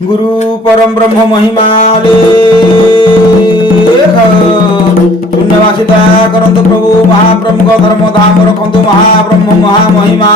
गुरु परम ब्रह्म महिमा शून्यवासिता करंतु प्रभु महाप्रमुख धर्म धाम रखंतु महाब्रह्म महामहिमा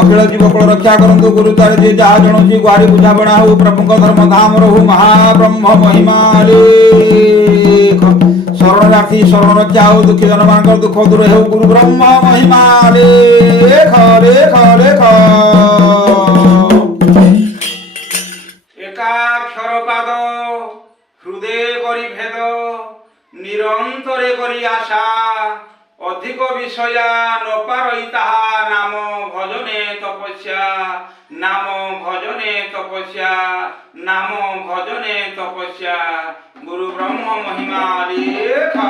अखिल जीवकुल रक्षा करंतु गुरुद्वार जी जहा जन गुहारी बुझाबणा हो प्रभुଙ୍କ धर्म धाम रहु महाब्रह्म महिमा शरणार्थी शरण रक्षा हो दुखी जन मान दुख दूर हो गुरु ब्रह्म महिमा लेख लेख लेख एकाक्षर पाद हृदय करी भेद निरंतरे करी आशा अधिक विषया न पारई ताहा नाम भजने तपस्या नाम भजने तपस्या नाम भजने तपस्या गुरु ब्रह्म महिमा लेखा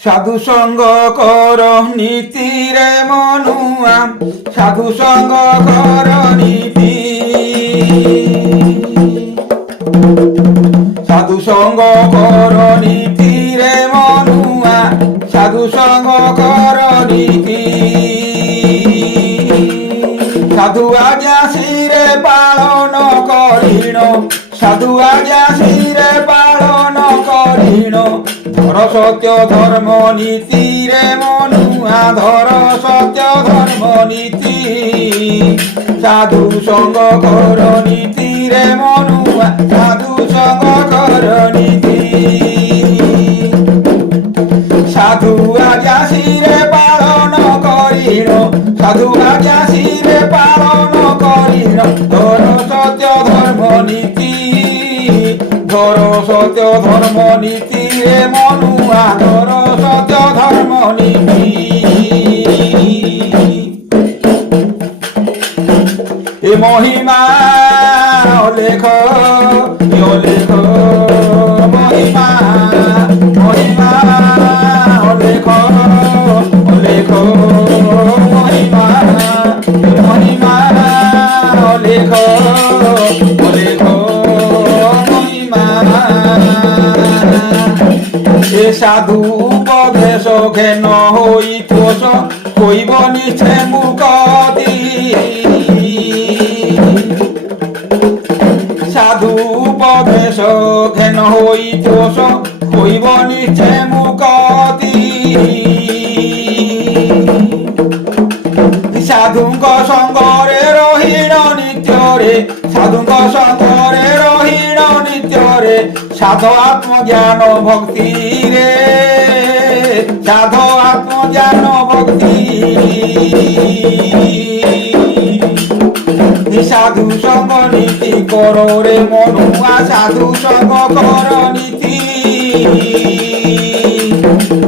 साधु संग कर नीति रे मनुआ साधु संग कर नीति साधु संग कर नीति रे मनुआ साधु संग कर नीति साधु आज्ञा शिरे पालन करिण साधु आज्ञा शिरे पालन करिण धर सत्य धर्म नीति रे मनुआ धर सत्य धर्म नीति साधु संग कर नीति रे मनुआ साधु संग कर नीति साधु आज्ञा शिरे पालन करिण साधु आज्ञा शिरे पालन करिण धर सत्य धर्म नीति धर सत्य धर्म नीति रे मनुआ धर सत्य धर्म नीति ए महिमा लेख लेख महिमा महिमा लेख लेख महिमा महिमा लेख लेख ए साधु उपदेश घेन होई तोष कइब निश्चय मुक्ति साधु उपदेश घेन होई तोष कइब निश्चय मुक्ति साधुଙ୍କ संगरे रहिण नित्यरे साधुଙ୍କ संगरे रहिण नित्यरे साध आत्मज्ञान भक्ति रे साध आत्मज्ञान भक्ति साधु संग नीति करो रे मनुआ साधु संग कर नीति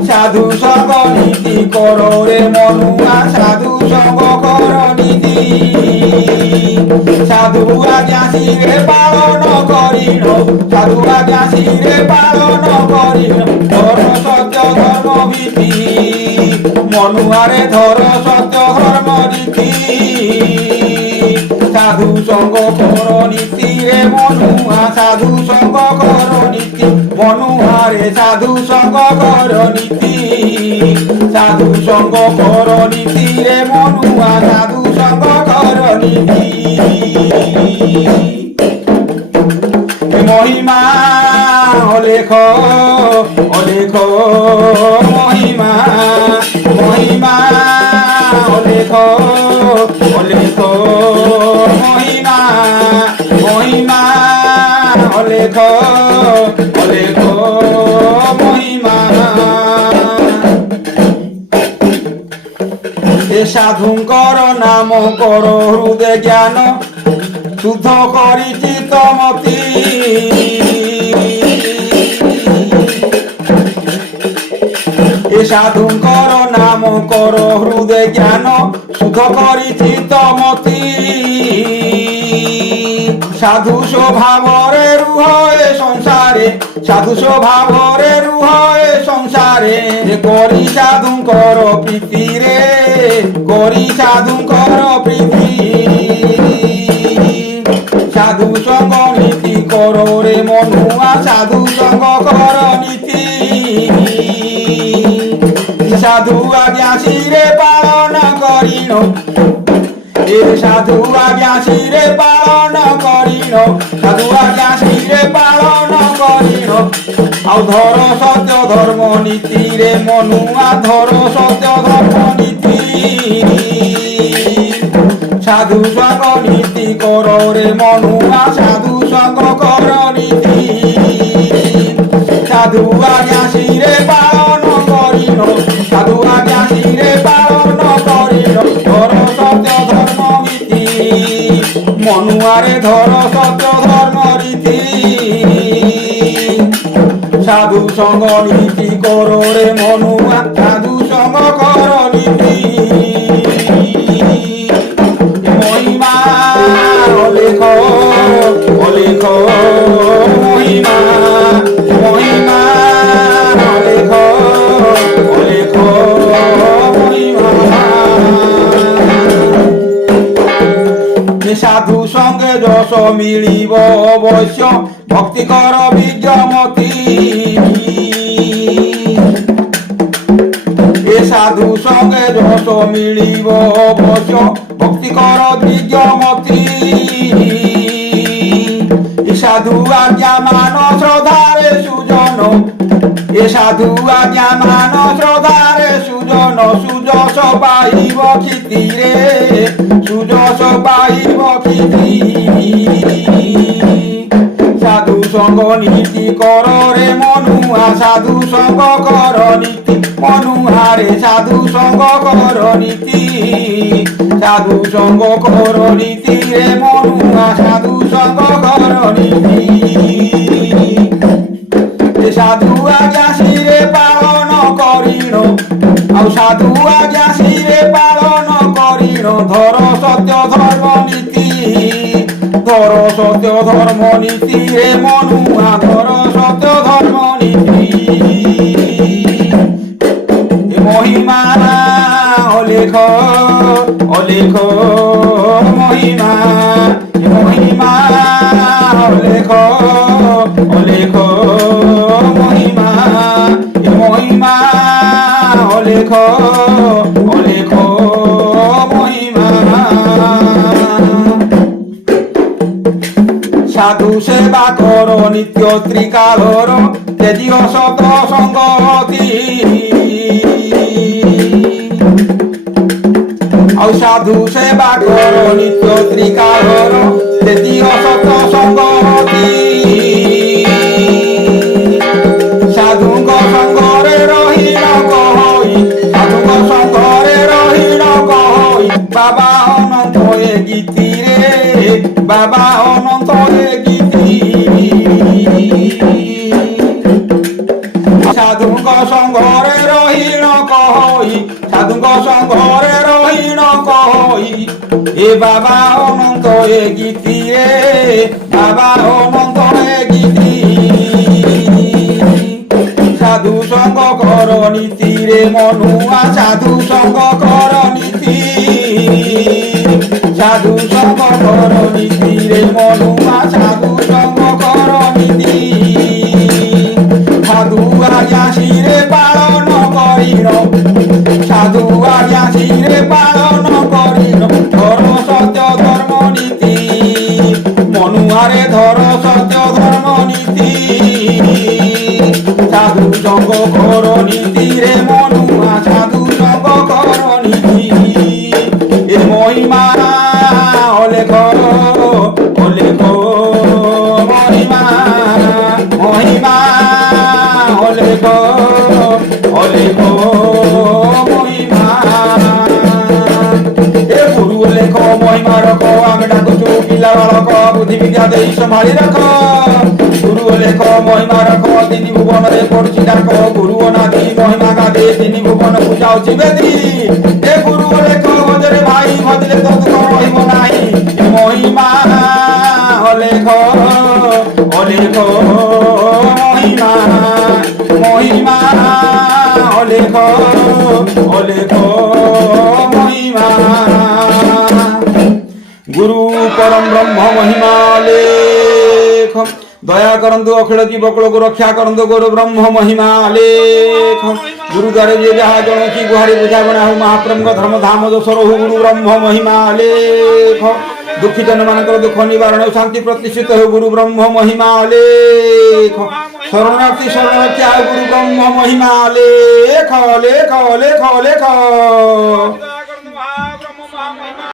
साधु संग नीति करो रे मनुआ साधु संग कर नीति साधु आज्ञा शिरे पालन करिण साधु आज्ञा शिरे पालन करिण धर सत्य धर्म भीति मनुआरे धर सत्य धर्म नीति साधु संग कर नीति रे मनुआ साधु संग कर नीति मनुआरे साधु संग कर नीति साधु संग कर नीति रे मनुआ साधु संग कर नीति महिमा लेख लेख महिमा महिमा लेख लेख महिमा महिमा लेख लेख महिमा ए साधुଙ୍କର नाम कर हृदय ज्ञान शुद्ध करी चित्तमती ए साधुଙ୍କର नाम कर हृदय ज्ञान शुद्ध करी चित्तमती साधु स्वभाव रे रुह ए संसारे साधु स्वभाव रे रुह ए संसारे करी साधुଙ୍କର प्रीति रे करी साधुଙ୍କର प्रीति साधु संग नीति करो रे मनुआ साधु संग कर नीति সাধু আজ্ঞা শিরে পালন করিণ এ সাধু আজ্ঞা শিরে পালন করিণ সাধু আজ্ঞা শিরে পালন করিণ আউ ধর সত্য ধর্ম নীতি রে মনুয়া ধর সত্য ধর্ম নীতি সাধু সঙ্গ নীতি কর রে মনুয়া সাধু সঙ্গ কর নীতি সাধু আজ্ঞা শিরে পালন করিণ সাধু আজ্ঞা শিরে পালন করিণ ধর সত্য ধর্ম নীতি মনুয়ারে ধর সত্য ধর্ম রীতি সাধু সঙ্গ নীতি কর রে মনুয়া সাধু সঙ্গ কর নীতি মহিমা অলেখ অলেখ মহিমা মহিমা অলেখ অলেখ মহিমা সাধু সঙ্গে যশ মিলিব অবশ্য ভক্তি কর বিজ্ঞমতি এ সাধু সঙ্গে যশ মিলিব অবশ্য ভক্তি কর বিজ্ঞমতি সাধু আজ্ঞা মান শ্রদ্ধারে সুজন এ সাধু আজ্ঞা মান শ্রদ্ধারে সুজন সুযশ পাইব খ্যাতি রে সুযশ পাইব খ্যাতি সাধু সঙ্গ নীতি কর রে মনুয়া সাধু সঙ্গ কর নীতি মনুহারে সাধু সঙ্গ কর নীতি সাধু সঙ্গ কর নীতি রে মনুয়া সাধু সঙ্গ কর নীতি সাধু আজ্ঞা শিরে পালন করিণ আউ সাধু আজ্ঞা শিরে পালন করিণ ধর সত্য ধর্ম নীতি ধর সত্য ধর্ম নীতি রে মনুয়া ধর সত্য ধর্ম নীতি মহিমা অলেখ অলেখ মহিমা মহিমা অলেখ অলেখ মহিমা মহিমা অলেখ অলেখ মহিমা সাধু সেবা কর নিত্য ত্রিকালর তেজিও সত সঙ্গতি আউ সাধু সেবা কর নিত্য ত্রিকালর তেজিও সত সঙ্গতি সাধুঙ্গ সঙ্গরে রহিণ কহই সাধুঙ্গ সঙ্গরে রহিণ কহই বাবা অনন্ত এ গীতি রে বাবা অনন্ত এ গীতি সাধুঙ্গ সঙ্গরে রহিণ কহই সাধুঙ্গ সঙ্গরে রহিণ কহই এ বাবা অনন্ত এ গীতি রে বাবা অনন্ত এ গীতি সাধু সঙ্গ কর নীতি রে মনুয়া সাধু সঙ্গ কর নীতি সাধু সঙ্গ কর নীতি রে মনুয়া সাধু সঙ্গ কর নীতি সাধু আজ্ঞা শিরে পালন করিণ সাধু আজ্ঞা শিরে পালন করিণ ধর সত্য ধর্ম নীতি মনুয়ারে ধর সত্য ধর্ম নীতি সাধু সঙ্গ কর নীতি রে মনুয়া সাধু সঙ্গ কর নীতি এ মহিমা অলেখ অলেখ মহিমা মহিমা অলেখ অলেখ মহিমা এ গুরু লেখ মহিমা রখ আমি ডাকুছু পিলা বালক বুদ্ধি বিদ্যা দেই সম্ভাଳି রাখ গুরু লেখ মহিমা রখ তিনি ভুবନରେ পড়ছি ডাক গুরু অনাদি মহিমা গাদে তিনি ভুবন পূজাউছি বেদি এ গুরু লেখ ভজরে ভাই ভজলে তো দুঃখ রহিব নাই মহিমা অলেখ অলেখ মহিমা মহিমা অলেখ অলেখ মহিমা গুরু পরম ব্রহ্ম মহিমা লেখ दया करंतु अखिल जीवकुल को रक्षा करंतु गुरु ब्रह्म महिमा लेख गुरुद्वारे जे जहा जनसी गुहारी बुझाबणा हो महाप्रभु धर्म धाम दोषर हो गुरु ब्रह्म महिमा लेख दुखी जन मान दुख निवारण शांति प्रतिष्ठित हो गुरु ब्रह्म महिमा लेख शरणार्थी शरण गुरु ब्रह्म महिमा लेख लेख लेख लेख